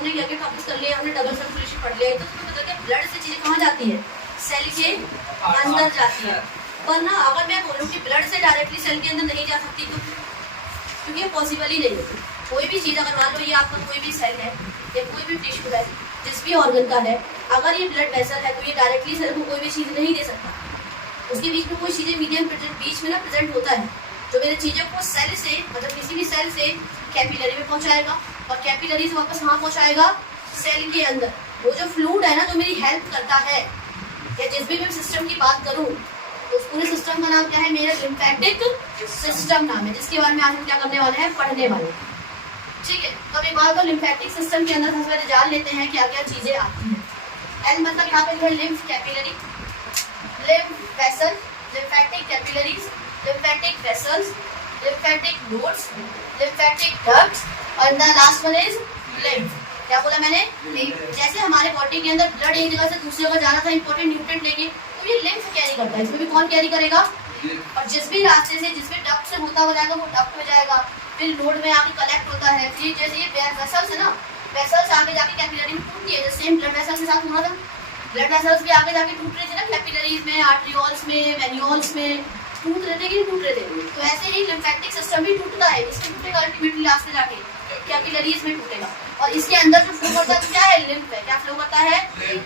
हमने क्या क्या टॉपिक्स कर लिया, हमने डबल सर्कुलेशन पढ़ लिया, तो तुम्हें पता है ब्लड से चीजें कहाँ जाती है, सेल के अंदर जाती है। पर ना अगर मैं बोलूँ कि ब्लड से डायरेक्टली सेल के अंदर नहीं जा सकती तो क्योंकि ये पॉसिबल ही नहीं है। कोई भी चीज़ अगर मान लो ये आपका कोई भी सेल है या कोई भी टिश्यू है जिस भी ऑर्गन का है, अगर ये ब्लड वेसल है तो ये डायरेक्टली सेल को कोई भी चीज़ नहीं दे सकता। उसके बीच में कोई चीज़ें मीडियम बीच में ना प्रेजेंट होता है जो मेरे चीज़ों को सेल से मतलब किसी भी सेल से कैपिलरी में पहुंचाएगा और कैपिलरी से वापस वहाँ पहुंचाएगा सेल के अंदर। वो जो फ्लूइड है ना जो मेरी हेल्प करता है, या जिस भी मैं सिस्टम की बात करूँ तो उस पूरे सिस्टम का नाम क्या है, मेरा लिम्फेटिक सिस्टम नाम है, जिसके बारे में आज हम क्या करने वाले हैं, पढ़ने वाले। ठीक है, तो एक बात तो लिम्फेटिक सिस्टम के अंदर सबसे पहले जान लेते हैं क्या क्या चीजें आती हैं। एल मतलब यहाँ पे है lymph capillary, lymph vessel, lymphatic capillaries, lymphatic vessels, lymphatic nodes, lymphatic ducts और the last one is lymph. क्या बोला मैंने, जैसे हमारे बॉडी के अंदर ब्लड एक जगह से दूसरी जगह जाना था इंपॉर्टेंट न्यूट्रिएंट लेके, तो ये लिम्फ कैरी करता है। इसमें भी कौन कैरी करेगा, और जिस भी रास्ते से जिस भी डक्ट से होता हो जाएगा वो डक्ट में जाएगा, फिर नोड में आके कलेक्ट होता है। फिर जैसे ये वेसल्स है ना, वेसल्स आगे जाके कैपिलरी में टूटती है, सेम ब्लड वेसल्स के साथ होना था। ब्लड वेसल्स भी आगे जाके टूट रहे थे ना कैपिलरीज में, आर्टरियोल्स में, वेन्यूल्स में टूट रहे थे कि नहीं टूट रहे थे। तो ऐसे ही लिम्फेटिक सिस्टम भी टूटता है, इसमें टूटेगा अल्टीमेटली लास्ट में जाके कैपिलरीज में टूटेगा। और इसके अंदर जो फ्लो करता है क्या है, लिम्फ है। क्या फ्लो करता है,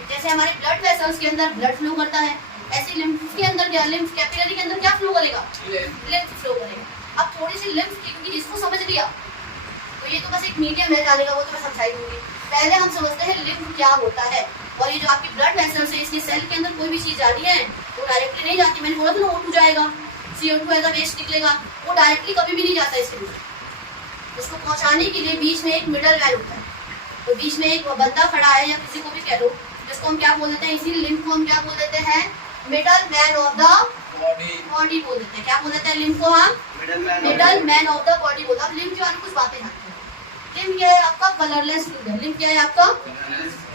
जैसे हमारे ब्लड वेसल्स के अंदर ब्लड फ्लो करता है, ऐसे लिम्फ के अंदर क्या, लिम्फ कैपिलरी के अंदर क्या फ्लो करेगा, लिम्फ फ्लो करेगा। अब थोड़ी सी लिम्फ की, क्योंकि इसको समझ लिया तो ये तो बस एक मीडियम है जाने का, वो तो मैं समझाई दूंगी। पहले हम समझते हैं लिम्फ क्या होता है। और ये जो आपकी ब्लड वेसल्स है इसकी सेल के अंदर कोई भी चीज जानी है वो डायरेक्टली नहीं जाती। मैंने बोला था ना O2 जाएगा, CO2 आएगा, वेस्ट निकलेगा, वो डायरेक्टली कभी भी नहीं जाता इसके अंदर। उसको पहुंचाने के लिए बीच में एक मिडल मैन होता है, तो बीच में एक बंदा खड़ा है या किसी को भी कह लो, जिसको हम क्या बोल देते हैं, इसी लिम्फ को हम क्या बोल देते हैं, middle man of the body बोल देते हैं। क्या बोल देते हैं, लिम्फ को हम middle man of the body बोलते हैं। अब लिम्फ के बारे में कुछ बातें जानते हैं। लिम्फ क्या है आपका, कलरलेस फ्लूइड है। लिम्फ क्या है आपका,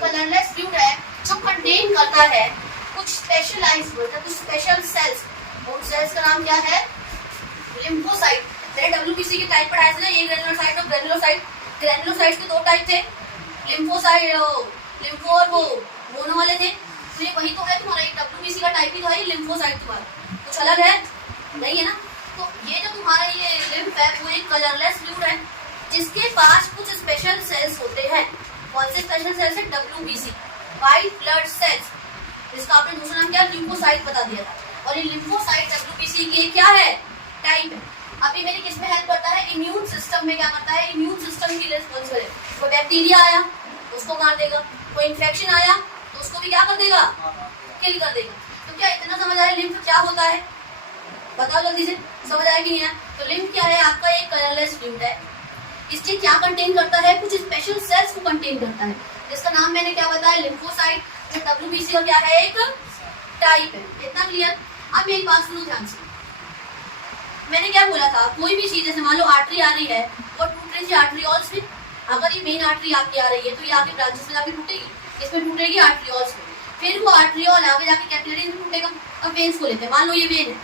कलरलेस फ्लूइड है जो कंटेन करता है कुछ स्पेशलाइज्ड मतलब कुछ स्पेशल सेल्स। उन सेल्स का नाम क्या है, लिम्फोसाइट। मैंने WBC के टाइप पढ़ाए थे ना, ये ग्रेनुलोसाइट और ग्रेनुलोसाइट। ग्रेनुलोसाइट के दो टाइप थे, लिम्फोसाइट, लिम्फो और वो मोनो वाले थे। तो ये वही तो है तुम्हारा, एक WBC का टाइप ही तो है लिम्फोसाइट, तुम्हारा कुछ अलग है नहीं है ना। तो ये जो तुम्हारा ये लिम्फ है वो एक कलरलेस फ्लूइड है जिसके पास कुछ स्पेशल सेल्स होते हैं। कौन से स्पेशल सेल्स है, WBC, व्हाइट ब्लड सेल्स, जिसका आपने दूसरा नाम क्या, लिम्फोसाइट बता दिया था। और ये लिम्फोसाइट WBC के क्या है, टाइप है। अभी मेरी किसमें हेल्प करता है, इम्यून सिस्टम में। क्या करता है, इम्यून सिस्टम की रिस्पॉन्सिबल है। कोई बैक्टीरिया आया उसको मार देगा, कोई इन्फेक्शन आया तो उसको भी क्या कर देगा, किल कर देगा। तो क्या इतना समझ आया लिम्फ क्या होता है, बताओ जल्दी से, समझ आया कि नहीं है। तो लिम्फ क्या है आपका, एक कलरलेस फ्लूइड है। इसके क्या कंटेन करता है, कुछ स्पेशल सेल्स को कंटेन करता है, जिसका नाम मैंने क्या बताया, लिम्फोसाइट, जो WBC का क्या है, एक टाइप है। इतना क्लियर। अब मेरी बात सुनो ध्यान से, मैंने क्या बोला था, कोई भी चीज जैसे मान लो आर्टरी आ रही है वो टूट रही थी आर्टरियोल्स में। अगर ये मेन आर्टरी आपकी आ रही है तो ये आगे ब्रांचेस में जाके टूटेगी, इसमें टूटेगी आर्टरियोल्स में, फिर वो आर्टरियोल आगे जाके कैपिलरीज में टूटेगा। अब वेन्स को लेते हैं, मान लो ये वेन है,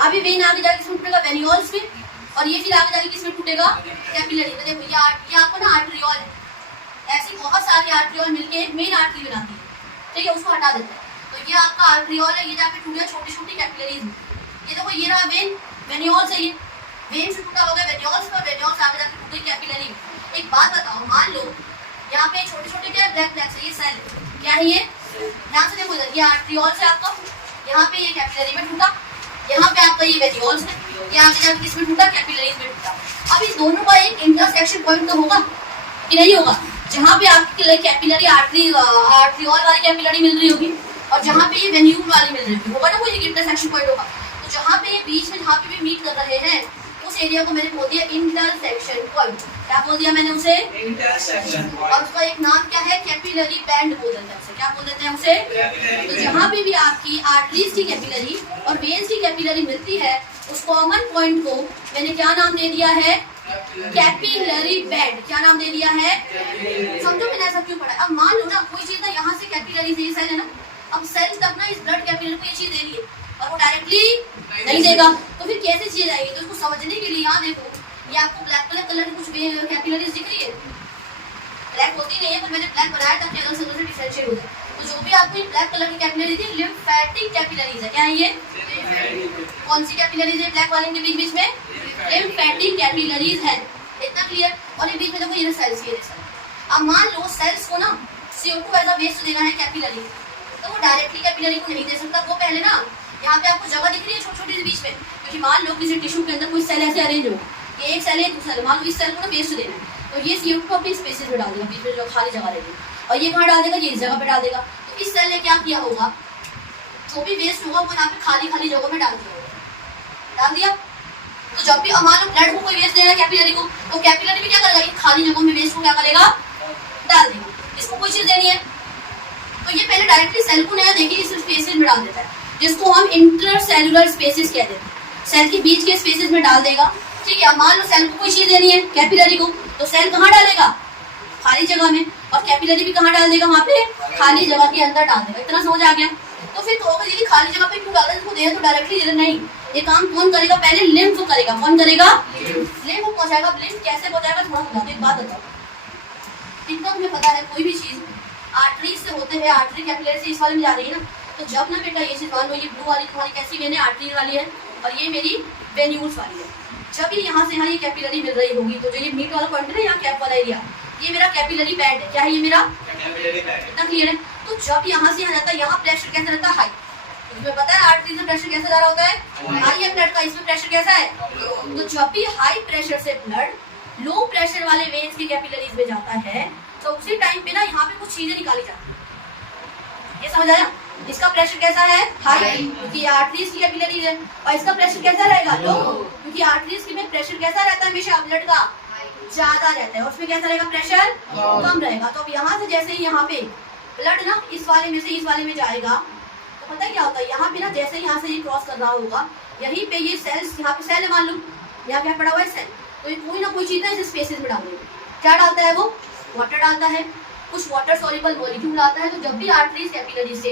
अब ये वेन आगे जाके इसमें टूटेगा वेन्यूल्स में, और ये फिर आगे जाके किसमें टूटेगा, कैपिलरी में। देखो ये आपका ना आर्टरियोल है, ऐसी बहुत सारी आर्टरियोल मिलके एक मेन आर्टरी बनाती है, ठीक है, उसको हटा देते हैं। तो ये आपका आर्टरियोल है, ये जाके टूटेगा छोटी छोटी कैपिलरीज में। ये देखो ये रहा वेन, वेन्यूल्स है, ये वेन से टूटा होगा वेन्यूल्स पर, वेन्यूल्स आगे जाके टूटे कैपिलरी में। एक बात बताओ, मान लो यहाँ पे छोटे छोटे क्या ब्लैक ब्लैक से ये सेल क्या है, ये ध्यान से देखो इधर, ये आर्टरियोल से आपका, यहाँ पे ये कैपिलरी में टूटा, यहाँ पे आपका ये वेन्यूल्स है, ये आगे जाके किसमें टूटा, कैपिलरीज में टूटा। अब इन दोनों का एक इंटरसेक्शन पॉइंट तो होगा कि नहीं होगा, जहाँ पे आपकी कैपिलरी आर्टरियोल वाली कैपिलरी मिल रही होगी और जहाँ पे ये वेन्यूल वाली मिल रही होगी, होगा ना, कोई एक इंटरसेक्शन पॉइंट होगा। तो जहाँ पे ये बीच में जहाँ पे भी मीट कर रहे हैं उस एरिया को मैंने बोल दिया इंटरसेक्शन पॉइंट। क्या बोल दिया मैंने उसे, इंटरसेक्शन पॉइंट। और उसका एक नाम क्या है, कैपिलरी बैंड बोल देते हैं उसे। क्या बोल देते हैं उसे, तो जहाँ पे भी आपकी आर्टरीज की कैपिलरी और वेन्स की कैपिलरी मिलती है उस कॉमन पॉइंट को मैंने क्या नाम दे दिया है, कैपिलरी बैंड। क्या नाम दे दिया है, समझो मैंने ऐसा क्यों पढ़ा। अब मान लो ना कोई चीज ना यहाँ से कैपिलरी से सेल है ना, अब सेल तक ना इस ब्लड कैपिलरी को ये चीज दे रही है और वो डायरेक्टली नहीं देगा, तो फिर कैसे चीज आएगी। तो उसको समझने के लिए यहाँ देखो, ये आपको ब्लैक कलर की कुछ कैपिलरीज दिख रही है, ब्लैक होती ही नहीं है, पर मैंने ब्लैक बनाया ताकि अगल से डिफरेंशिएट हो जाए। तो जो भी आपको ब्लैक कलर की कैपिलरी थी, लिम्फेटिक कैपिलरीज है। क्या है ये? कौन सी कैपिलरीज है ब्लैक वाले के बीच बीच में? लिम्फेटिक कैपिलरीज है। इतना क्लियर? और ये बीच में देखो ये सेल्स, ये सेल। अब मान लो सेल्स को ना CO2 एज अ वेस्ट देना है कैपिलरी, तो वो डायरेक्टली कैपिलरी को नहीं दे सकता। वो पहले ना यहाँ पे आपको जगह दिख रही है छोटी छोटी बीच में, क्योंकि मान लो किसी टिश्यू के अंदर कोई सेल ऐसे अरेंज हो, ये एक सेल है, दूसरा सेल, मान लो इस सेल को ना वेस्ट देना है, तो ये CO2 अपनी स्पेसेस में डाल देगा, बीच में जो खाली जगह रहेगी, और ये कहाँ डाल देगा? ये इस जगह पे डाल देगा। तो इस सेल ने क्या किया होगा, जो भी वेस्ट होगा वो यहाँ पे खाली खाली जगह में डाल दिया, डाल दिया। तो जब भी मान लो ब्लड को कोई वेस्ट देना है कैपिलरी को, तो कैपिलरी भी क्या करेगा? ये खाली जगह में वेस्ट को क्या करेगा? डाल देगा। इसको कोई चीज देनी है, तो ये पहले डायरेक्टली सेल को नया देखिए इस स्पेसेस में डाल देता है, जिसको हम इंटरसेलुलर स्पेसेस कहते हैं। सेल के बीच के स्पेसेस में डाल देगा, ठीक है। अब मान लो सेल को कोई चीज देनी है कैपिलरी को, तो सेल कहाँ डालेगा? खाली जगह में, और कैपिलरी भी कहाँ डाल देगा? वहाँ पे खाली जगह के अंदर डाल देगा। इतना समझ आ गया? तो फिर तो यदि खाली जगह पे क्यों डाल इसको दे तो डायरेक्टली दे नहीं, ये काम कौन करेगा? पहले लिम्फ करेगा। कौन करेगा? लिम्फ पहुंचाएगा। लिम्फ कैसे पहुंचाएगा थोड़ा समझाते, एक बात बताओ, इतना तुम्हें पता है कोई भी चीज आर्टरी से होते हैं, आर्टरी कैपिलरी से इस वाले में जा रही है ना, तो जब ना बेटा ये चीज मान लो ये ब्लू वाली तुम्हारी कैसी वेन है? आर्टरी वाली है, और ये मेरी वेन्यूल्स वाली है। जब ये यहाँ से यहाँ ये कैपिलरी मिल रही होगी, तो जो ये मीट वाला पॉइंट है ना, यहाँ कैप वाला एरिया, ये मेरा कैपिलरी पैड है। क्या है ये मेरा? इतना क्लियर है? तो जब यहाँ से यहाँ जाता है, यहाँ प्रेशर कैसा रहता है? हाई। तुम्हें पता है आर्टरी से प्रेशर कैसा जा रहा होता है? हाई है ब्लड का, इसमें प्रेशर कैसा है? तो जब भी हाई प्रेशर से ब्लड लो प्रेशर वाले वेन्स की कैपिलरीज में जाता है, तो उसी टाइम पे ना यहाँ पे कुछ चीजें निकाली जाती है। ये समझ आया? इसका प्रेशर कैसा है? हाई, क्योंकि आर्टरीज की कैपिलरीज है। और इसका प्रेशर कैसा रहेगा? लो, क्योंकि आर्टरीज के में प्रेशर कैसा रहता है? हमेशा ब्लड का ज्यादा रहता है, और उसमें कैसा रहेगा? प्रेशर कम रहेगा। तो अब यहाँ से जैसे ही यहाँ पे ब्लड ना इस वाले में से इस वाले में जाएगा, तो पता है क्या होता है? यहाँ पे ना जैसे यहाँ से ये क्रॉस कर रहा होगा, यहीं पे ये सेल्स, यहाँ पे सेल है मान लो, यहाँ क्या पड़ा हुआ है? सेल। तो ये कोई ना कोई चीज ना इस स्पेसेस में डाल देगा। क्या डालता है वो? वाटर डालता है, कुछ वाटर सॉल्युबल मॉलिक्यूल आता है। तो जब भी आर्टरीज कैपिलरी से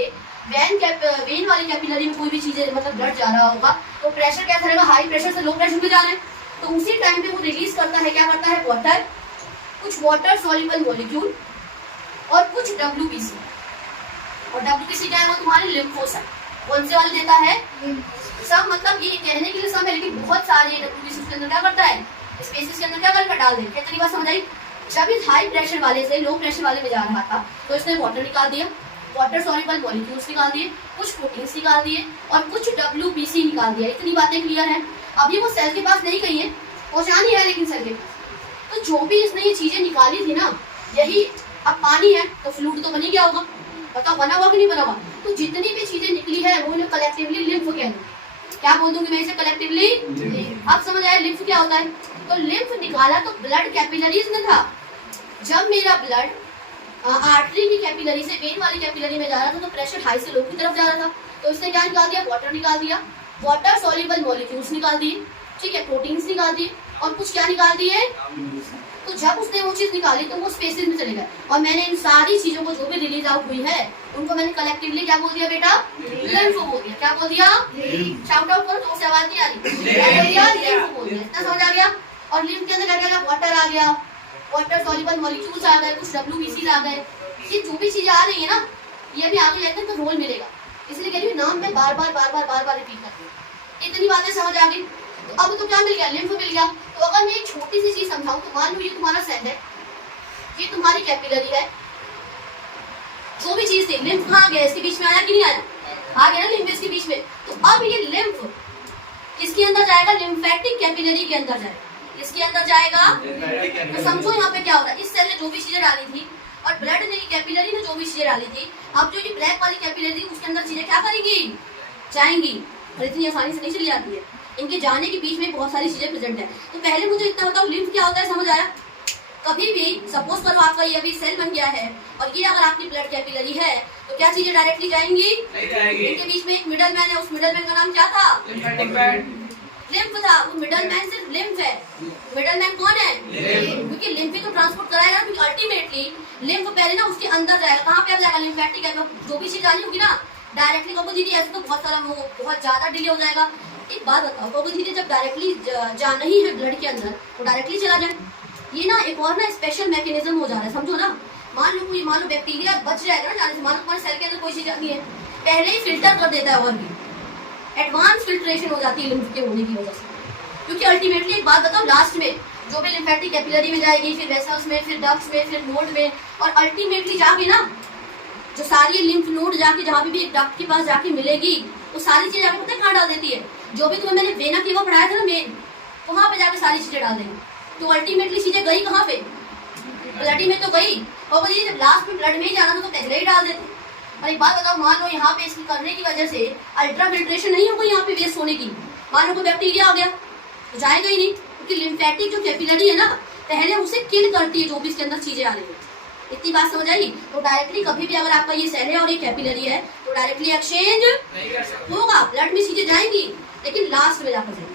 वेन वाली कैपिलरी में कोई भी चीजें मतलब ब्लड जा रहा होगा, तो प्रेशर कैसा रहेगा? हाई प्रेशर से लो प्रेशर में जा रहा है, तो उसी टाइम पे वो रिलीज करता है, क्या करता है? वाटर, कुछ वाटर सॉल्युबल मॉलिक्यूल और कुछ WBC। और WBC क्या है? वो तुम्हारे लिम्फोसाइट। कौन से वाले देता है? सब, मतलब ये कहने के लिए सब है, लेकिन बहुत सारे WBC उसके अंदर क्या करता है? स्पेसेस के अंदर क्या करके डाल दे। कितनी बात समझ आई? जब इस हाई प्रेशर वाले से लो प्रेशर वाले में जा रहा था, तो इसने वाटर निकाल दिया, वाटर सॉल्युबल मॉलिक्यूल्स निकाल दिए, कुछ प्रोटीन्स निकाल दिए, और कुछ WBC निकाल दिया। इतनी बातें क्लियर है? अभी वो सेल के पास नहीं गई है, पहुंचानी है लेकिन सेल के पास। तो जो भी इसने ये चीजें निकाली थी ना, यही अब पानी है तो फ्लूइड तो बनी गया होगा, बताओ बना हुआ कि नहीं बना हुआ? तो जितनी भी चीजें निकली है वो इन्हें कलेक्टिवली लिम्फ कह दूंगी। क्या बोल दूंगी मैं इसे? कलेक्टिवली। अब समझ आया लिम्फ क्या होता है? तो लिम्फ निकाला तो ब्लड कैपिलरीज में था। जब मेरा ब्लड आर्टरी की कैपिलरी से वेन वाली कैपिलरी में जा रहा था, तो प्रेशर हाई से लो की तरफ जा रहा था, तो इसने क्या निकाल दिया? वाटर निकाल दिया, वाटर सॉल्युबल मॉलिक्यूल्स निकाल दिए, ठीक है, प्रोटीन्स निकाल दिए, और कुछ क्या निकाल दिए? तो जब उसने वो चीज निकाली तो वो स्पेसेस में चले गए, और मैंने इन सारी चीजों को जो भी रिलीज आउट हुई है उनको मैंने कलेक्टिवली क्या बोल दिया बेटा? लिम्फ बोल दिया। क्या बोल दिया? शाउट आउट करो, तो आवाज नहीं आ रही। क्या बोल दिया? लिम्फ बोल दिया। इतना समझ आ गया? और लिम्फ के अंदर क्या क्या? वाटर आ गया, वाटर सॉल्युबल मॉलिक्यूल्स आ गए, कुछ WBC आ गए। ये जो भी चीजें आ रही है ना, ये भी आगे जाकर तो रोल मिलेगा, इसलिए कह रही हूँ नाम में बार बार रिपीट करती हूँ। इतनी बातें समझ आ गई? तो अब तो क्या मिल गया? लिम्फ मिल गया। तो अगर मैं एक छोटी सी चीज समझाऊं, तो मान लो ये तुम्हारा सेल है, ये तुम्हारी कैपिलरी है, जो भी चीज थी, लिम्फ कहाँ गया? इसके बीच में आया कि नहीं आया? आ गया ना लिम्फ इसके बीच में। तो अब ये लिम्फ किसके अंदर जाएगा? लिम्फेटिक कैपिलरी के अंदर जाएगा। किसके अंदर जाएगा? तो समझो यहाँ पे क्या हो रहा है, इस सेल ने जो भी चीजें डाली थी और ब्लड ने कैपिलरी ने जो भी चीजें डाली थी, अब जो ये ब्लैक वाली कैपिलरी उसके अंदर चीजें क्या करेंगी? जाएंगी। और इतनी आसानी से नहीं चली जाती है, इनके जाने के बीच में बहुत सारी चीजें प्रेजेंट है। तो पहले मुझे इतना बताओ लिम्फ क्या होता है, समझ आया? कभी भी सपोज करो आपका ये अभी सेल बन गया है, और ये अगर आपकी ब्लड कैपिलरी है, तो क्या चीजें डायरेक्टली जाएंगी? इनके बीच में एक मिडल मैन है, उस मिडल मैन का नाम क्या था? लिम्फ था। वो मिडल मैन सिर्फ लिम्फ है। मिडल मैन कौन है? क्योंकि लिम्फ ही तो ट्रांसपोर्ट कराएगा, क्योंकि अल्टीमेटली लिम्फ पहले ना उसके अंदर जाएगा। कहाँ पे जाएगा? लिम्फेटिक है। जो भी चीज आनी होगी ना डायरेक्टली कबो दीदी, ऐसे तो बहुत सारा बहुत ज्यादा डिले हो जाएगा। एक बात बताओ, कबो दीदी जब डायरेक्टली जाना ही है ब्लड के अंदर, तो डायरेक्टली चला जाए। ये ना एक और ना स्पेशल मैकेनिज्म हो जा रहा है, समझो ना। मान मान लो बैक्टीरिया बच जाएगा ना जाने से, मान लो तुम्हारे सेल के अंदर कोई चीज आती है, पहले ही फिल्टर कर देता है और भी एडवांस फिल्ट्रेशन हो जाती है लिम्फ के होने की वजह से। क्योंकि अल्टीमेटली एक बात बताओ, लास्ट में जो भी लिम्फेटिक कैपिलरी में जाएगी, फिर वेसल्स में, फिर डक्ट्स में, फिर नोड में, और अल्टीमेटली जाके ना जो सारी लिम्फ नोड जाके जहाँ भी एक डक्ट के पास जाके मिलेगी, वो सारी चीजें जाके पता है कहाँ डाल देती है, जो भी तुम्हें मैंने वेना केवा पढ़ाया था ना मेन, वहां पे जाके सारी चीजें डाल देंगे। तो अल्टीमेटली चीजें गई कहाँ पे, ब्लड में तो गई, और बोलिए जब लास्ट में ब्लड में ही जाना था तो पहले ही डाल देते। और एक बात बताओ, मान लो यहाँ पे इसको करने की वजह से अल्ट्रा फिल्ट्रेशन नहीं होगी यहाँ पे वेस्ट होने की, मान लो कोई बैक्टीरिया आ गया तो जाएगा ही नहीं, क्योंकि लिम्फेटिक जो कैपिलरी है ना पहले उसे किल करती है जो भी इसके अंदर चीजें आ रही है। इतनी बात समझ आई। तो डायरेक्टली कभी भी अगर आपका ये सेल है और ये कैपिलरी है तो डायरेक्टली एक्सचेंज होगा, ब्लड में चीजें जाएंगी, लेकिन लास्ट में जाकर जाएंगी।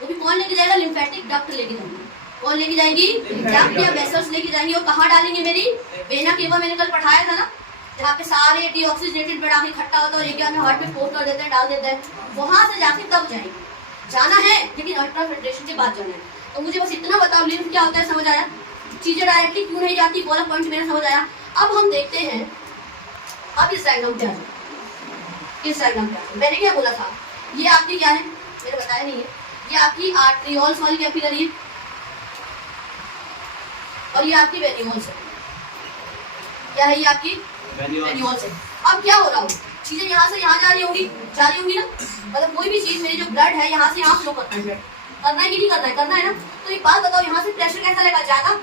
वो भी कौन लेके जाएगा, लिम्फेटिक डक्ट लेके जाएंगे। कौन लेके जाएगी, डक्ट या वेसल्स लेके जाएंगे। और कहाँ डालेंगे, मेरी वेना केवा मैंने कल पढ़ाया था ना, जहाँ पे सारे डीऑक्सीजनेटेड ब्लड आके इकट्ठा होता है और एक हार्ट में फोर्स कर देते हैं, डाल देते हैं, वहां से जाके तब जाएंगे। जाना है लेकिन अल्ट्रा फिल्ट्रेशन के बाद जाना है। तो मुझे बस इतना बताओ, लिम्फ क्या होता है समझ आया, चीजें डायरेक्टली क्यों नहीं जाती, बोला पॉइंट मेरा समझ आया। अब हम देखते हैं, अब इस डायग्राम पे आ जाओ। इस डायग्राम पे मैंने क्या बोला था, ये आपकी क्या है मैंने बताया नहीं है, ये आपकी आर्ट्रियोल्स वाली कैपिलरी है और ये आपकी वेन्यूल्स है। क्या है, ये आपकी वेन्यूल्स है। अब क्या हो रहा हो, चीजें यहाँ से यहाँ जा रही होंगी ना, मतलब कोई भी चीज, मेरी जो ब्लड है यहाँ से यहाँ फ्लो करता है, करना है कि नहीं करना है, करना है ना। तो एक बात बताओ, यहाँ से प्रेशर कैसा रहेगा, ज्यादा,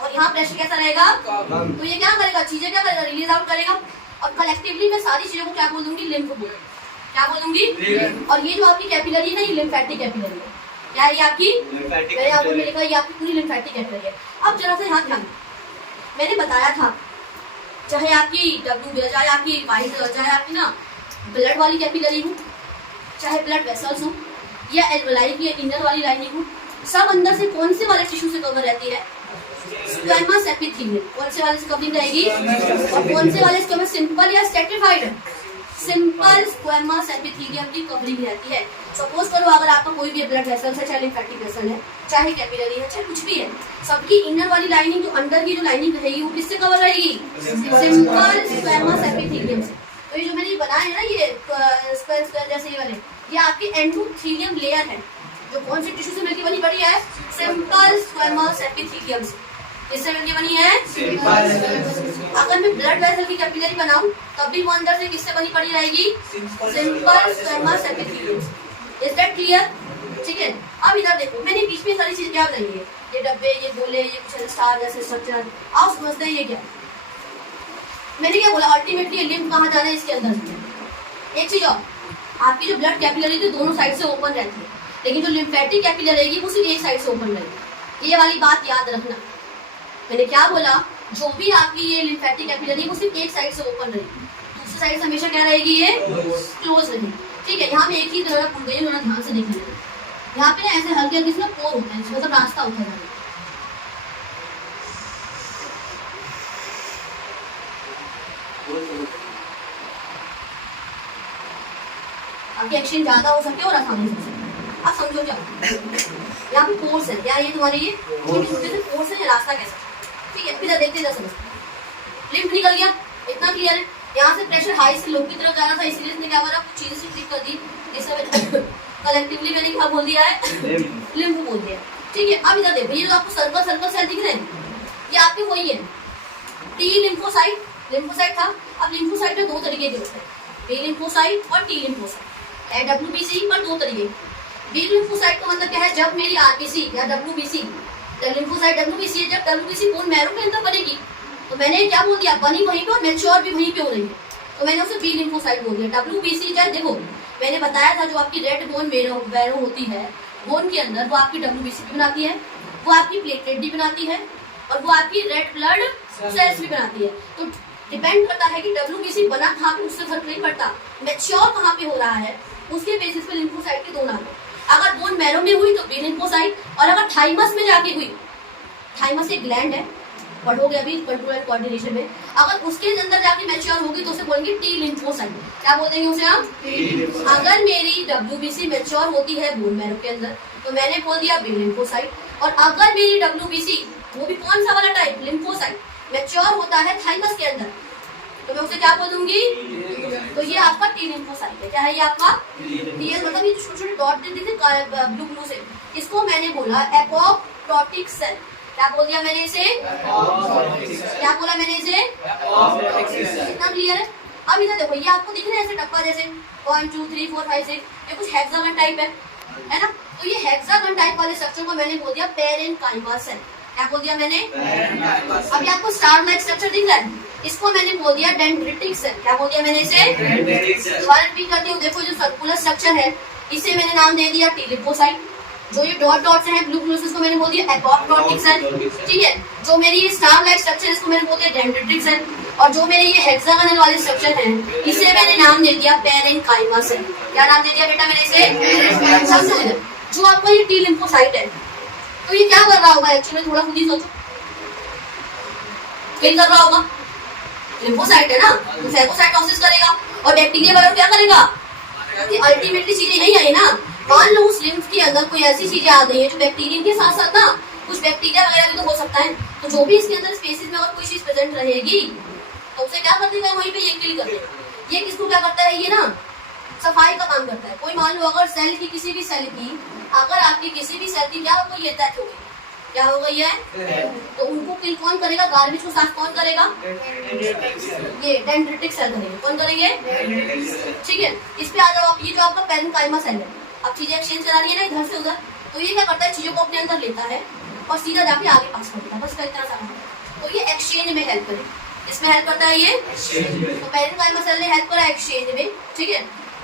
और यहाँ प्रेशर कैसा रहेगा, तो ये क्या करेगा, चीजें क्या करेगा, रिलीज आउट करेगा। और कलेक्टिवली मैं सारी चीजों को क्या बोल दूंगी, लिम्फ बोल, क्या बोलूंगी। और ये जो आपकी कैपिलरी है ना, ये लिम्फेटिक कैपिलरी है। क्या है ये आपकी, मैंने आपको लिखा ये आपकी पूरी लिम्फेटिक कैपिलरी है। अब जरा सा यहाँ ध्यान, मैंने बताया था चाहे आपकी डब्ल्यू, चाहे आपकी वाइट, चाहे आपकी ना ब्लड वाली कैपिलरी हो, चाहे ब्लड वेसल्स हो, या एल्वेलाई की इनर वाली लाइनिंग हो, सब अंदर से कौन से वाले टिश्यू से कवर रहती है, स्क्वेमस एपिथेलियम। कौन से वाले से कवरिंग रहेगी, और कौन से वाले स्क्वेमस, सिंपल या स्ट्रेटिफाइड, सिंपल स्क्वेमस एपिथेलियम की कवरिंग रहती है। सपोज करो अगर आपका कोई भी ब्लड वेसल है, चाहे लिम्फेटिक वेसल है, चाहे कैपिलरी है, चाहे कुछ भी है, सबकी इनर वाली लाइनिंग, जो अंदर की जो लाइनिंग रहेगी वो किससे कवर रहेगी, सिंपल स्क्वेमस एपिथेलियम से। तो ये जो मैंने बनाया है ना, ये स्क्वायर स्क्वायर जैसे ये वाले, ये आपकी एंडोथेलियम लेयर है, जो कौन से टिश्यू से मिलकर बनी पड़ी है, सिंपल स्क्वेमस एपिथेलियम से। किससे मिलकर बनी है, अगर मैं ब्लड वेसल की कैपिलरी बनाऊं तब भी वो अंदर से किससे बनी पड़ी रहेगी, सिंपल स्क्वेमस एपिथेलियम से। इज दैट क्लियर, ठीक है। अब इधर देखो, मैंने बीच में सारी चीज क्या बनाई है, ये डब्बे, ये गोले, ये कुछ स्टार जैसे स्ट्रक्चर, आओ समझते हैं ये क्या। मैंने क्या बोला, अल्टीमेटली लिम्फ कहाँ जाना है, इसके अंदर। एक चीज और, आपकी जो ब्लड कैपिलरी थी दोनों साइड से ओपन रहती है, लेकिन जो लिम्फेटिक कैपिलरी रहेगी वो सिर्फ एक साइड से ओपन रहेगी। ये वाली बात याद रखना, मैंने क्या बोला, जो भी आपकी ये लिम्फेटिक कैपिलरी वो सिर्फ एक साइड से ओपन रहेगी, दूसरी साइड से हमेशा क्या रहेगी, ये क्लोज रहेगी। ठीक है, यहाँ पे एक ही तरह भूल गई, ध्यान से देखिए, यहाँ पे ना ऐसे हल्के हल्के इसमें पोर होता है, मतलब रास्ता होता है। आपकी एक्शन ज्यादा हो सके और आसानी से हो सके। आप समझो क्या, यहाँ पे पोर्स है, क्या ये तुम्हारे ये छोटे से पोर्स है, रास्ता कैसा, ठीक है। फिर देखते हैं, समझ लिम्फ निकल गया, इतना क्लियर है। यहाँ से प्रेशर हाई से लो की तरफ जाना था, इसीलिए इसने क्या करा, कुछ चीजें से क्लिक कर दी, इस समय कलेक्टिवली मैंने क्या बोल दिया है, लिम्फ बोल दिया, ठीक है। अब इधर देखो, ये जो आपको सर्कल सर्कल सेल दिख रहे हैं, ये आपके वही है, टी लिम्फोसाइट, लिम्फोसाइट था। अब लिम्फोसाइट में दो तरीके के होते हैं, बी लिम्फोसाइट और टी लिम्फोसाइट। डब्ल्यूबीसी पर दो तरीके, बी लिम्फोसाइट का मतलब क्या है, जब मेरी आरबीसी या डब्ल्यूबीसी, लिम्फोसाइट डब्ल्यूबीसी है, जब डब्ल्यूबीसी बोन मैरो के अंदर बनेगी, तो मैंने क्या बोल दिया, बनी वहीं पे और मैच्योर भी वहीं पे हो रही है, तो मैंने उसे बी लिम्फोसाइट बोल दिया। डब्ल्यूबीसी जब देखो मैंने बताया था, जो आपकी रेड बोन मैरो होती है बोन के अंदर, वो आपकी डब्ल्यूबीसी भी बनाती है, वो आपकी प्लेटलेट भी बनाती है, और वो आपकी रेड ब्लड सेल्स भी बनाती है। तो डिपेंड करता है कि डब्ल्यूबीसी बना कहाँ पे, उससे फर्क नहीं पड़ता, मैच्योर कहाँ पे हो रहा है, उसके बेसिस पे लिम्फोसाइट के दो नाम है। अगर बोन मैरो में हुई तो बी लिम्फोसाइट, और अगर थाइमस में जाके हुई, थाइमस एक ग्लैंड है, पढ़ोगे अभी कंट्रोल एंड कोऑर्डिनेशन में, अगर उसके अंदर जाके मैच्योर होगी तो उसे बोलेंगे टी लिम्फोसाइट। क्या बोल देंगे उसे हम, अगर मेरी डब्ल्यूबीसी मैच्योर होती है बोन मैरो के अंदर तो मैंने बोल दिया बी लिम्फोसाइट, और अगर मेरी डब्ल्यूबीसी वो भी कौन सा वाला टाइप, लिम्फोसाइट, मैच्योर होता है थाइमस के अंदर, तो मैं उसे क्या बोल दूंगी, तो ये आपका टी लिम्फोसाइट है। क्या है ये आपका टी, मतलब ये छोटे छोटे डॉट दिखे ब्लू ब्लू से, इसको मैंने बोला एपोप्टोटिक सेल। क्या बोल दिया मैंने इसे, क्या बोला मैंने इसे, कितना क्लियर है। अब इधर देखो, ये आपको दिख रहे हैं ऐसे टप्पा जैसे 1 2 3 4 5 6, ये कुछ हेक्सागन टाइप है ना। तो ये हेक्सागन टाइप वाले स्ट्रक्चर को मैंने बोल दिया पेरेन्काइमा सेल। क्या बोल दिया मैंने, अभी आपको स्टार लाइक स्ट्रक्चर दिख रहा है, इसको मैंने बोल दिया डेंड्रिटिक सेल। क्या बोल दिया मैंने इसे, दोबारा रिपीट करती हूँ। देखो जो सर्कुलर स्ट्रक्चर है इसे मैंने नाम दे दिया टी लिम्फोसाइट, जो ये डॉट डॉट है ब्लू ब्लू इसको मैंने बोल दिया एपोप्टोटिक सेल, ठीक है। जो मेरी ये स्टार लाइक स्ट्रक्चर इसको मैंने बोल दिया डेंड्रिटिक सेल, और जो मेरे ये हेक्सागोनल वाले स्ट्रक्चर हैं इसे मैंने नाम दे दिया पेरेन्काइमा सेल। क्या नाम दे दिया बेटा मैंने इसे, जो आपका ये टी लिम्फोसाइट है, तो ये क्या कर रहा होगा एक्चुअली, थोड़ा खुद ही सोचो, क्या कर रहा होगा, लिम्फोसाइट है ना, तो फैगोसाइटोसिस करेगा और बैक्टीरिया वगैरह क्या करेगा, कि अल्टीमेटली चीजें यही आई ना। मान लो उस लिम्फ के अंदर कोई ऐसी चीजें आ गई है जो बैक्टीरिया के साथ साथ ना कुछ बैक्टीरिया वगैरह भी तो हो सकता है, तो जो भी इसके अंदर स्पेसिस में अगर कोई चीज प्रेजेंट रहेगी तो उसे क्या कर देगा, वहीं पे ये किल कर देगा। ये किसको क्या करता है, ये ना सफाई का काम करता है। कोई मान लो अगर सेल की किसी भी सेल की, अगर आपकी किसी भी सेल की क्या हो गई है, डेथ हो गई, क्या हो गई है, तो उनको किल कौन करेगा, गार्बेज को साफ कौन करेगा, ये डेंड्रिटिक सेल करेंगे। कौन करेंगे, ठीक है। इस पे आ जाओ आप, ये जो आपका पेरेन्काइमा सेल है, अब चीजें एक्सचेंज करा रही है ना इधर से उधर, तो ये क्या करता है, चीजों को अपने अंदर लेता है और सीधा जाके आगे पास करता है, बस इतना सा। तो ये एक्सचेंज में हेल्प करे, इसमें हेल्प करता है ये, तो पेरेन्काइमा सेल ने हेल्प करा एक्सचेंज में, ठीक है।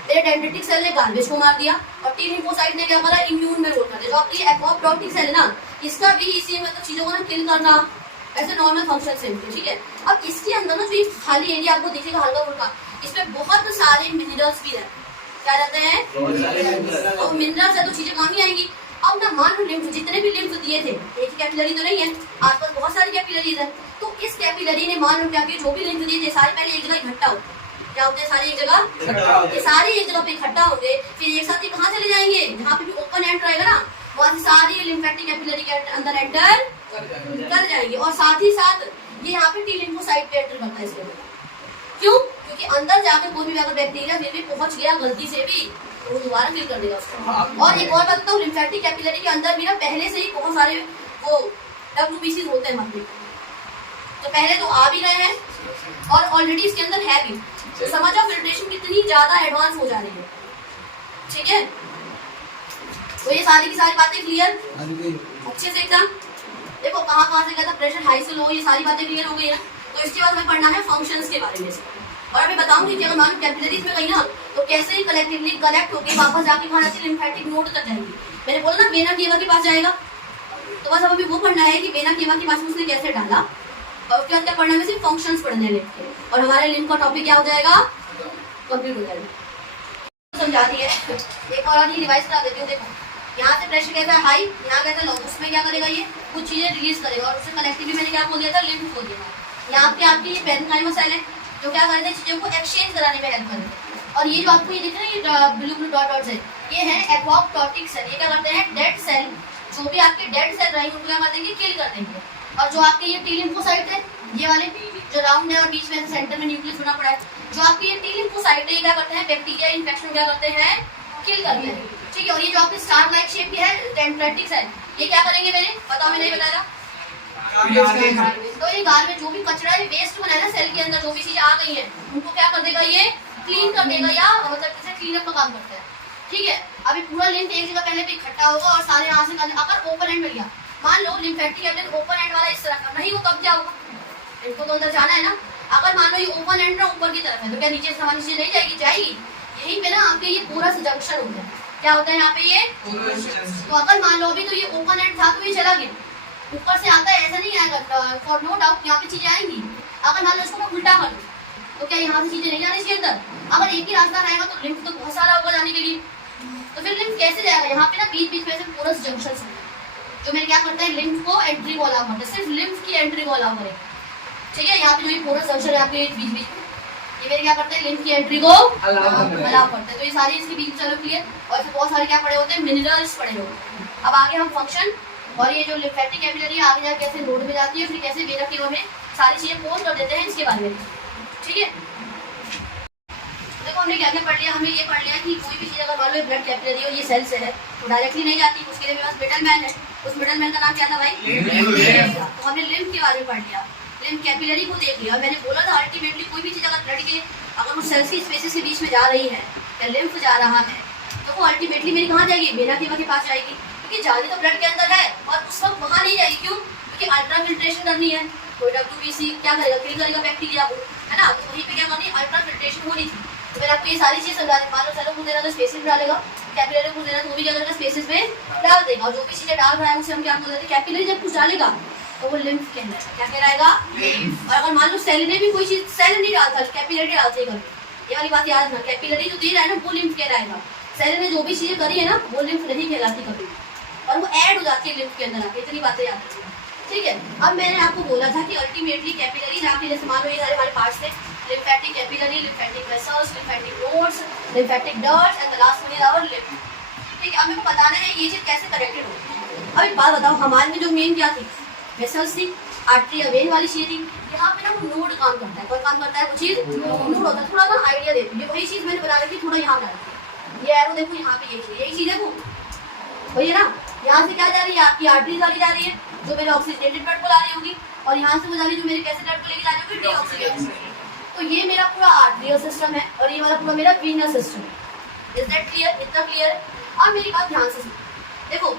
मेरे डेंड्रिटिक सेल ने गार्बेज को मार दिया और टी लिम्फोसाइट ने क्या करा, इम्यून में रोल कर दिया। जो आपकी एपोप्टोटिक सेल है ना, इसका भी इसी मतलब चीजों को ना किल करना, ऐसे नॉर्मल फंक्शन सेम थे, ठीक है। अब इसके अंदर ना जो ये खाली एरिया आपको दिखेगा हल्का फुल्का, इसमें बहुत सारे मिनरल्स भी रहते हैं। क्या रहते हैं, और मिनरल्स है तो चीजें काम ही आएंगी। अब ना मान लो लिम्फ, जितने भी लिम्फ दिए थे, एक कैपिलरी तो नहीं है, आसपास बहुत सारी कैपिलरीज है, तो इस कैपिलरी ने मान लो क्या किया, जो भी लिम्फ दिए थे सारे पहले एक जगह इकट्ठा हो, क्या होते हैं, सारे एक जगह, ये सारे एक जगह पे इकट्ठा होंगे, फिर एक साथ ये कहाँ चले जाएंगे, जहाँ पे भी ओपन एंड रहेगा ना, वहाँ से सारी लिम्फेटिक कैपिलरी के अंदर एंटर कर जाएंगे, और साथ ही साथ ये यहाँ पे टी लिम्फोसाइट पे एंटर करता है इसके अंदर। क्यों, क्योंकि अंदर जाकर कोई भी अगर बैक्टीरिया फिर भी पहुंच गया गलती से भी, तो वो दोबारा किल कर देगा उसको। और एक और बात बताऊँ, लिम्फेटिक कैपिलरी के अंदर भी ना पहले से ही बहुत सारे वो WBCs होते हैं हमारे, तो पहले तो आ भी रहे हैं और ऑलरेडी इसके अंदर है भी, तो समझो फिल्ट्रेशन कितनी ज्यादा एडवांस हो जा रही है, ठीक है। तो ये सारी की सारी बातें क्लियर अच्छे से एकदम, देखो कहाँ से कहता प्रेशर हाई से लो, ये सारी बातें क्लियर हो गई ना। तो इसके बाद हमें पढ़ना है फंक्शंस के बारे में, और अभी बताऊंगी कि अगर मान कैपिलरीज में गई ना तो कैसे ही कलेक्टिवली कलेक्ट होकर वापस जाके कहाँ जाती है, लिम्फेटिक नोड तक जाएंगी। मैंने बोला ना वेना केवा के पास जाएगा, तो बस अब अभी वो पढ़ना है कि वेना केवा के पास में उसने कैसे डाला, और उसके बाद क्या पढ़ना है, सिर्फ फंक्शंस पढ़ने हैं लिम्फ के, और हमारे लिम्फ का टॉपिक क्या हो जाएगा, कंप्लीट हो जाएगा। समझा दी है, एक और रिवाइज करा देती हूँ। देखो यहाँ से प्रेशर कैसा है हाई, यहाँ कैसा लो, उसमें क्या करेगा, ये कुछ चीजें रिलीज करेगा, और उससे कलेक्टिवली मैंने क्या बोल दिया था, लिम्फ बोल दिया था। यहाँ पे आपकी ये पेरेन्काइमा सेल है जो क्या करते हैं, चीजों को एक्सचेंज कराने में हेल्प करते हैं। और ये जो आपको ये दिख रहा है, ये ब्लू ब्लू डॉट डॉट्स है, ये है एपोप्टोटिक सेल। ये क्या करते हैं, डेड सेल, जो भी आपके डेड सेल रहेंगे उनको क्या कर देंगे, किल कर देंगे। और जो आपके ये टी लिम्फोसाइट है, ये वाले जो राउंड है और बीच में सेंटर में न्यूक्लियस बना पड़ा है, जो आपकी ये टी लिम्फोसाइट है, ये क्या करते हैं, बैक्टीरिया इन्फेक्शन क्या करते हैं, किल करते हैं, ठीक है। और ये जो आपकी स्टार लाइक शेप की है डेंड्रिटिक सेल, ये क्या करेंगे, मैंने बताओ, मैं नहीं बताया। तो ये गार्बेज जो भी कचरा है, वेस्ट बना है ना सेल के अंदर, जो भी चीजें आ गई हैं उनको क्या कर देगा, ये क्लीन कर देगा, या मतलब जैसे क्लीनअप का काम करता है, ठीक है। अभी पूरा लिम्फ एक जगह पहले पे इकट्ठा होगा और सारे यहाँ से अगर ओपन एंड मिल गया, मान लो लिम्फेटिक कैपिलरी ओपन एंड वाला इस तरह का नहीं हो, तब क्या होगा, इनको तो अंदर जाना है ना। अगर मान लो ये ओपन एंड ना ऊपर की तरफ है, तो क्या नीचे से हमारी चीजें नहीं जाएगी, जाएगी। यहीं पे ना आपके ये पूरा जंक्शन होता है, क्या होता है यहाँ पे ये, तो अगर मान लो अभी तो ये ओपन एंड था तो ये चला गया, ऊपर से आता है, ऐसा नहीं आएगा, फॉर नो डाउट यहाँ पे चीजें आएंगी। अगर मान लो इसको मैं उल्टा कर दूं, तो क्या यहाँ से चीजें नहीं जानी इसके अंदर, अगर एक ही रास्ता रहेगा तो लिम्फ तो बहुत सारा होगा जाने के लिए, तो फिर लिम्फ कैसे जाएगा, यहाँ पे ना बीच बीच में से पूरा जंक्शन है, जो मेरे क्या करता है, लिम्फ को एंट्री को अलाउ करता है, सिर्फ लिम्फ की एंट्री को अलाउ करेगा, ठीक है। यहाँ पे जो ये पूरा जंक्शन है आपके बीच बीच में, ये मेरे क्या करते हैं, लिम्फ की एंट्री को अलाउ करते हैं। तो ये सारी इसके बीच चलो क्लियर, और फिर बहुत सारे क्या पड़े होते हैं, मिनरल्स पड़े होते हैं। अब आगे हम फंक्शन और ये जो लिम्फेटिक कैपिलरी आगे जाके कैसे नोड में जाती है, फिर कैसे वेना केवा में सारी चीजें पोस्ट कर देते हैं इसके बारे में, ठीक है। देखो हमने क्या क्या पढ़ लिया, हमने ये पढ़ लिया कि कोई भी चीज अगर मान लो ब्लड कैपिलरी हो, ये सेल से है तो डायरेक्टली नहीं जाती, उसके लिए मेरे पास मिडल मैन है। उस मिडल मैन का नाम क्या था भाई? लिम्फ। तो हमने लिम्फ के बारे में पढ़ लिया, लिम्फ कैपिलरी को देख लिया। मैंने बोला था अल्टीमेटली कोई भी चीज अगर ब्लड के अगर वो सेल्स की स्पेसेस के बीच में जा रही है या लिम्फ जा रहा है तो वो अल्टीमेटली मेरी कहाँ जाएगी? वेना केवा के पास जाएगी, क्योंकि जाने तो ब्लड के अंदर है और उस वक्त वहाँ नहीं जाएगी। क्यों? क्योंकि अल्ट्रा फिल्ट्रेशन करनी है, कोई WBC क्या करेगा? किल करेगा बैक्टीरिया को, है ना। तो वहीं पे क्या करनी है? अल्ट्रा फिल्ट्रेशन होनी थी। तो मैंने आपको ये सारी चीज समझा दी। मान लो चलो कुछ देना तो स्पेसिस में डालेगा, कैपिलरी कुछ देना तो वो भी क्या करेगा? स्पेसिस में डाल देगा। और जो भी चीजें डाल रहा है उसे हम क्या बोलते हैं? कैपिलरी। जब कुछ डालेगा तो वो लिम्फ कहलाएगा। क्या कहलाएगा? लिम्फ। और अगर मान लो सेल ने भी कोई चीज, सेल नहीं डालता, कैपिलरी डालते ही, ये वाली बात याद रखना। कैपिलरी जो दे रहा है ना वो लिम्फ कहलाएगा। सेल ने जो भी चीजें करी है ना वो लिम्फ नहीं कहलाती कभी, और वो ऐड हो जाती है लिम्फ के अंदर आके। इतनी बातें याद रखिएगा, ठीक है। अब मैंने आपको बोला था कि अल्टीमेटली कैपिलरी जाके, जैसे मान लो ये हमारे पार्ट्स थे, lymphatic capillary, lymphatic vessels, lymphatic nodes, lymphatic ducts and the last one is our lymph। ठीक है, अब मेरे को बताना है ये चीज कैसे कनेक्टेड होती है। अब एक बात बताओ, हमारे में जो मेन क्या थी? वेसल्स थी, आर्टरी या वेन वाली चीज थी। यहाँ पे ना वो नोड काम करता है। कौन काम करता है? वो चीज नोड होता है। थोड़ा ना आइडिया देती है, वही चीज मैंने बना रखी, थोड़ा यहाँ बना रखी है। ये एरो देखो यहाँ पे, यही चीज है वो, वही है ना। यहाँ से क्या जा रही है? आपकी आर्टरी वाली जा रही है जो मेरे ऑक्सीजनेटेड ब्लड को ला रही होगी, और यहाँ से वो जा रही है जो मेरे कैसे ब्लड को लेके जा रही होगी? डीऑक्सीजनेटेड। तो ये मेरा पूरा आर्टरियल सिस्टम है और ये वाला पूरा मेरा वीनस सिस्टम है। Is that clear? इतना क्लियर है? अब मेरी बात ध्यान से सुनो। देखो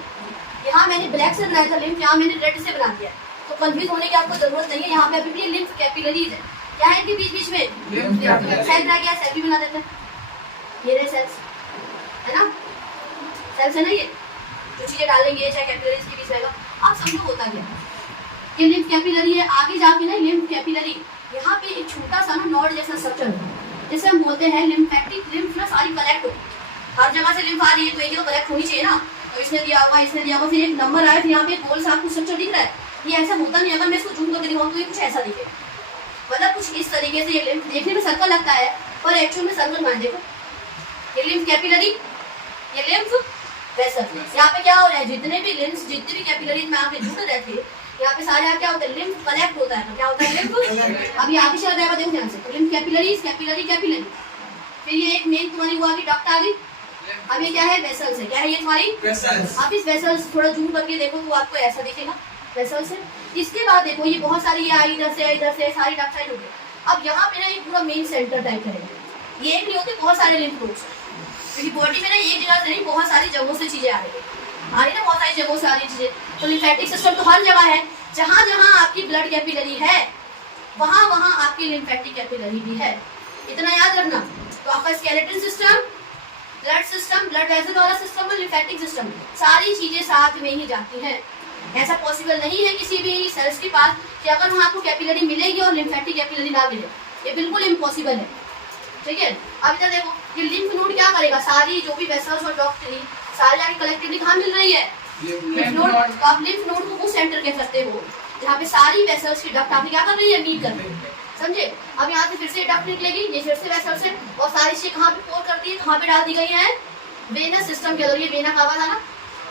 यहाँ मैंने ब्लैक से बनाया था लिम्फ, यहाँ मैंने रेड से बना दिया, तो कंफ्यूज होने की आपको जरूरत नहीं है। यहाँ पे अभी भी लिम्फ कैपिलरीज है। क्या है इनके बीच बीच में? सेल रह गया, सेल भी बना देते हैं। ये रहे सेल्स, है ना, सेल्स है ना। ये जो चीजें डालेंगे चाहे कैपिलरीज के बीच रहेगा। अब समझो होता क्या, ये लिम्फ कैपिलरी है। आगे जाके ना लिम्फ कैपिलरी यहाँ पे एक छोटा सा ना नॉड जैसा स्ट्रक्चर है जिसे हम बोलते हैं लिम्फेटिक। लिम्फ ना सारी कलेक्ट हो, हर जगह से लिम्फ आ रही है तो एक जगह कलेक्ट होनी चाहिए ना। तो इसने दिया होगा, इसने दिया होगा, फिर एक नंबर आया, फिर यहाँ पे गोल सा आपको स्ट्रक्चर दिख रहा है। ये ऐसा होता नहीं, अगर मैं इसको जूम करके दिखाऊं तो ये कुछ ऐसा दिखे, मतलब कुछ इस तरीके से। ये लिम्फ देखने में सर्कल लगता है पर एक्चुअल में सर्कल मान देखो, ये लिम्फ कैपिलरी, ये लिम्फ वेसल। यहाँ पे क्या हो रहा है? जितने भी लिम्फ, जितने भी कैपिलरीज में आके जुड़ रहे थे, यहाँ पे सारे क्या होता है? लिम्फ कलेक्ट होता है। क्या होता है? लिम्फ। अब ये आगे चला जाएगा, देखो ध्यान से। तो लिम्फ कैपिलरीज, कैपिलरी, कैपिलरी, फिर ये एक मेन तुम्हारी वो आ गई, डक्ट आ गई। अब ये क्या है? वेसल्स है। क्या है ये तुम्हारी? वेसल्स। आप इस वेसल्स थोड़ा जूम करके देखो तो आपको ऐसा दिखेगा, वेसल्स है। इसके बाद देखो ये बहुत सारी, ये आई इधर से, इधर से, सारी डक्ट साइड हो गई। अब यहाँ पे ना ये पूरा मेन सेंटर टाइप है। ये एक नहीं होते, बहुत सारे लिम्फ नोड्स, क्योंकि बॉडी में ना एक जगह से नहीं, बहुत सारी जगहों से चीजें आ रही है, ना, बहुत सारी जगहों से आ रही चीजें। तो लिम्फेटिक सिस्टम तो हर जगह है। जहां जहां आपकी ब्लड कैपिलरी है वहां वहां आपकी लिम्फेटिक कैपिलरी भी है। इतना याद रखना। तो आपका skeleton system, blood system, blood vessel वाला सिस्टम और लिम्फेटिक सिस्टम, सारी चीजें साथ में ही जाती हैं। ऐसा पॉसिबल नहीं है किसी भी सेल्स के पास कि अगर वहां आपको कैपिलरी मिलेगी और लिम्फेटिक कैपिलरी ना मिले, ये बिल्कुल इम्पॉसिबल है, ठीक है। अब इधर देखो, ये लिम्फ नोड क्या करेगा? सारी जो भी वेसल्स और डक्ट थी सारी जाके कलेक्टिवली कहाँ मिल रही है? Lymph node. तो आप लिम्फ नोड को वो सेंटर कह सकते हो जहाँ पे सारी वेसल्स की डक्ट आपकी क्या कर रही है? मीट कर रही है, समझे। अब यहाँ से फिर से डक्ट निकलेगी, ये फिर से वेसल्स है, और सारी चीजें कहाँ पे पोर कर दी है? कहाँ पे डाल दी गई है? वेनस सिस्टम के अंदर। ये वेना कावा था ना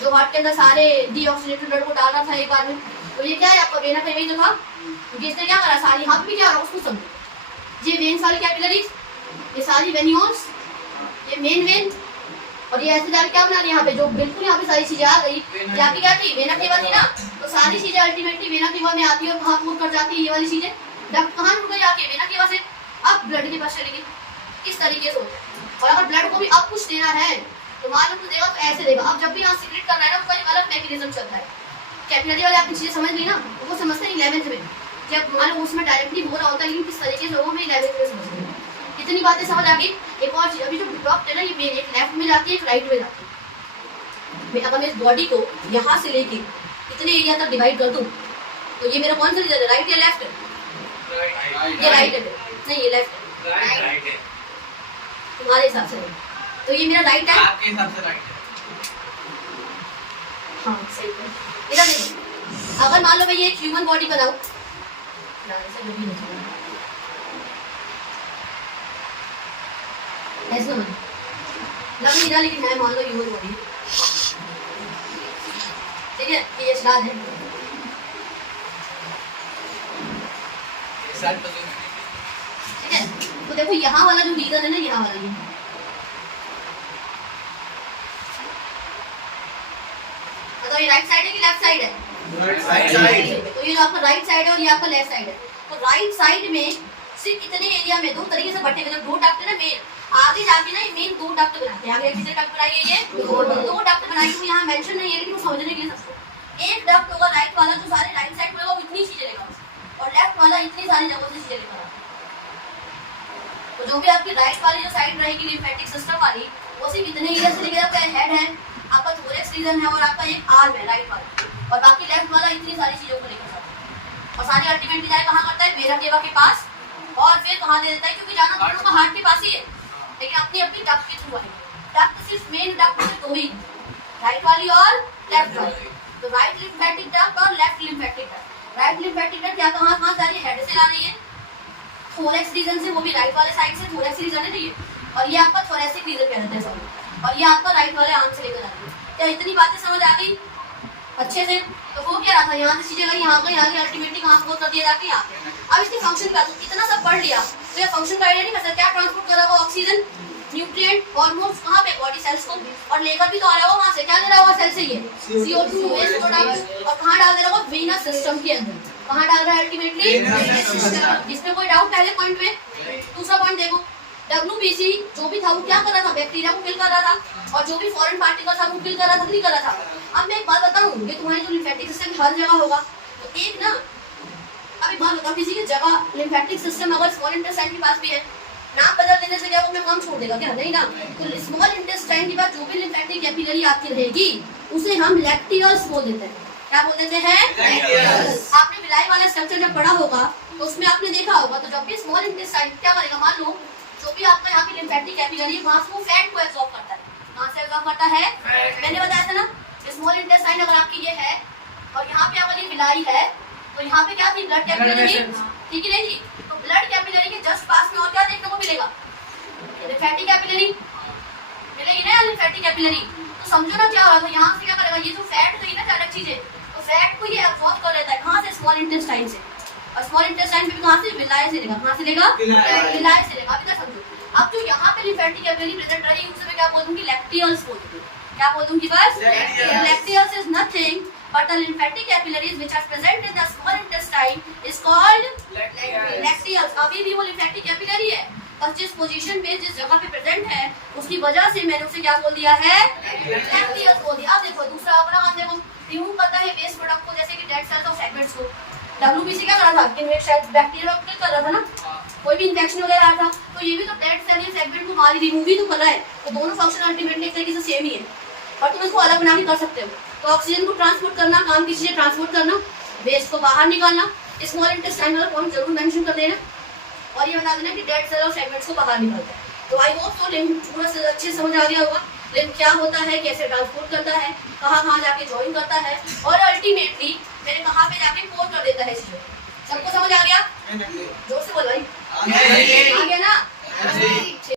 जो हार्ट के अंदर सारे डीऑक्सीजेनेटेड ब्लड को डालना था एक बार में, तो ये क्या है आपका वेना का यही तो था। इसने क्या करा? सारी हाथ में क्या हो रहा है उसको समझो। ये वेन सारी कैपिलरीज, ये सारी वेन्यूल्स, ये मेन वेन, और ये ऐसे जाके क्या बना रही है यहाँ पे, जो बिल्कुल यहाँ पे सारी चीजें आ गई। यहाँ की क्या थी? वेना केवा थी ना, तो सारी चीजें अल्टीमेटली वेना केवा में आती है और कहाँ पूर कर जाती है? ये वाली चीजें डक्ट कहाँ रुक गई? आके वेना केवा से अब ब्लड के पास चलेगी। इस तरीके से होता है। और अगर ब्लड को भी अब कुछ देना है तो मान लो कुछ देगा तो ऐसे देगा। अब जब भी यहाँ सीक्रेट करना है ना, उसका एक अलग मैकेनिज्म चलता है। कैपिलरी वाले आपने चीजें समझ ली ना, वो समझते हैं 11th में, जब मान लो उसमें डायरेक्टली हो रहा होता है, लेकिन किस तरीके से वो हमें 11th में समझते हैं। इतनी बातें समझ आ गई। एक और चीज, अभी जो डॉक्ट है ना, ये एक लेफ्ट में जाती है, एक राइट में जाती है। अगर मैं इस बॉडी को यहाँ से लेके इतने एरिया तक डिवाइड कर दूं तो ये मेरा कौन सा रीजन है? राइट या लेफ्ट? ये राइट है, नहीं ये लेफ्ट है तुम्हारे हिसाब से। तो ये मेरा राइट है, आपके हिसाब से राइट है। हाँ सही है। इधर देखो, अगर मान लो मैं ये एक ह्यूमन बॉडी बनाऊं, ऐसा लग नहीं रहा लेकिन है, मान लो ह्यूमन बॉडी, ठीक है, ये श्राद्ध है। ठीक है। तो देखो यहाँ वाला जो रीजन है ना, यहाँ वाला ये मतलब ये राइट साइड है कि लेफ्ट साइड है? तो ये जो आपका राइट साइड है और ये आपका लेफ्ट साइड है। तो राइट साइड में सिर्फ इतने एरिया में दो तरीके से बटेगा, जब दो डक्ट है ना मेन, आगे जाके ना ये मेन दो डक्ट बनाते हैं। आगे कितने डक्ट बनाइए? ये दो डक्ट बनाइए। तो यहाँ मेंशन नहीं है लेकिन वो समझने के लिए सबको, एक डक्ट होगा राइट वाला जो सारे राइट साइड में होगा वो इतनी चीजें लेगा, और लेफ्ट वाला इतनी सारी जगहों से चीजें लेगा। तो जो भी आपकी राइट वाली जो साइड रहेगी लिम्फेटिक सिस्टम वाली, वो सिर्फ इतने एरिया से लेके आपका हेड है, आपका थोरेक्स रीजन है और आपका एक आर्म है राइट वाला, और बाकी लेफ्ट वाला इतनी सारी चीजों को लेकर जाता है। और सारी अल्टीमेटली जाए कहाँ करता है? वेना केवा के पास, और फिर कहाँ दे देता है? क्योंकि जाना दोनों का हार्ट के पास ही है, लेकिन अपनी अपनी डक्ट के थ्रू है। डक्ट सिर्फ मेन डक्ट से दो ही, राइट वाली और लेफ्ट वाली। तो राइट लिम्फेटिक डक्ट और left lymphatic duct. Right lymphatic duct क्या कहाँ कहाँ जा रही है? हेड से ला रही है, थोरेक्स रीजन से, वो भी राइट वाले साइड से, थोरेक्स रीजन है ये, और ये आपका थोरेसिक रीजन कहते हैं सॉरी, और ये आपका राइट वाले आर्म से लेकर जाती है। क्या इतनी बातें समझ आ गई अच्छे से? तो वो क्या रहा था, यहाँ से चीजें यहाँ का यहाँ अल्टीमेटली कहाँ को कर दिया जाके यहाँ पे। अब इसके फंक्शन का इतना सब पढ़ लिया तो ये फंक्शन का आइडिया नहीं कर सकता। क्या ट्रांसपोर्ट कर रहा होगा? ऑक्सीजन, न्यूट्रिएंट, हार्मोन्स कहाँ पे? बॉडी सेल्स को, और लेकर भी तो आ रहा होगा वहाँ से। क्या दे रहा होगा सेल से? ये CO2 वेस्ट प्रोडक्ट, और कहाँ डाल दे रहा होगा? वेनस सिस्टम के अंदर। कहाँ डाल रहा है अल्टीमेटली? इसमें कोई डाउट पहले पॉइंट में? दूसरा पॉइंट देखो, WBC जो भी था वो क्या कर रहा था? बैक्टीरिया को किल कर रहा था, और जो भी फॉरेन पार्टिकल था वो किल कर रहा था, नहीं कर रहा था? अब मैं एक बात बताऊं, ये तुम्हारे जो लिम्फेटिक सिस्टम हर जगह होगा, तो एक ना अब एक बात बताऊं, किसी की जगह लिम्फेटिक सिस्टम अगर स्मॉल इंटेस्टाइन के पास भी है, नाम बदल देने से क्या वो अपना काम छोड़ देगा क्या? नहीं ना। तो स्मॉल इंटेस्टाइन के बाद जो भी लिम्फेटिक कैपिलरी आपकी रहेगी उसे हम लैक्टियल्स बोल देते हैं। क्या बोल देते हैं? आपने विलाई वाला स्ट्रक्चर जब पढ़ा होगा तो उसमें आपने देखा होगा, तो जब भी स्मॉल इंटेस्टाइन क्या करेगा, मान लो जो भी आपका यहाँ की लिम्फेटिक कैपिलरी है वहां से वो फैट को एब्जॉर्ब करता है। कहां से एब्जॉर्ब करता है? मैंने बताया था ना, स्मॉल इंटेस्टाइन अगर आपकी ये है और यहाँ पे आपकी विलाई है, तो यहाँ पे क्या थी? ब्लड कैपिलरी, ठीक है नहीं जी? तो ब्लड कैपिलरी के जस्ट पास में और क्या देखने को मिलेगा? लिम्फेटिक कैपिलरी मिलेगी ना, लिम्फेटिक कैपिलरी। तो समझो ना क्या हो रहा था, यहाँ से क्या करेगा, ये जो फैट गई ना अलग चीजें, तो फैट को ये एब्जॉर्ब कर लेता है। कहाँ से? स्मॉल इंटेस्टाइन से। और स्मॉल इंटेस्टाइन भी कहाँ से? विलाई से लेगा। कहाँ से लेगा? विलाई से लेगा। अभी समझो, अब जो यहाँ पे लिम्फेटिक कैपिलरी प्रेजेंट रही उसे मैं क्या बोल दूंगी? लैक्टियल्स बोल दूंगी। क्या बोल दूंगी? बस lacteals is nothing but the lymphatic capillaries which are present in the small intestine is called lacteals। अभी भी वो lymphatic capillary है, और जिस पोजीशन पे जिस जगह पे प्रेजेंट है उसकी वजह से मैंने उसे क्या बोल दिया है? लैक्टियल्स बोल दिया। अब देखो दूसरा अपना काम देखो, रिमूव करता है वेस्ट प्रोडक्ट को, जैसे कि डेड सेल्स और फ्रैगमेंट्स को। WBC क्या कर रहा था? बैक्टीरिया को किल कर रहा था ना, कोई भी इन्फेक्शन वगैरह आ था, तो ये भी तो डेड सेल या फ्रैगमेंट को मारी रिमूव ही तो कर रहा है। तो दोनों फंक्शन अल्टीमेटली एक तरीके से सेम ही है, और तुम इसको अलग बना के कर सकते हो। तो ऑक्सीजन को ट्रांसपोर्ट करना, काम की चीजें ट्रांसपोर्ट करना, वेस्ट को बाहर निकालना, स्मॉल इंटेस्टाइन वाला पॉइंट जरूर मेंशन कर देना, और ये बता देना कि डेड सेल और फ्रैगमेंट्स को बाहर निकालता है। तो आई होप तो लिम्फ पूरा अच्छे समझ आ गया होगा, लिम्फ क्या होता है, कैसे ट्रांसपोर्ट करता है, कहाँ कहाँ जाके ज्वाइन करता है, और अल्टीमेटली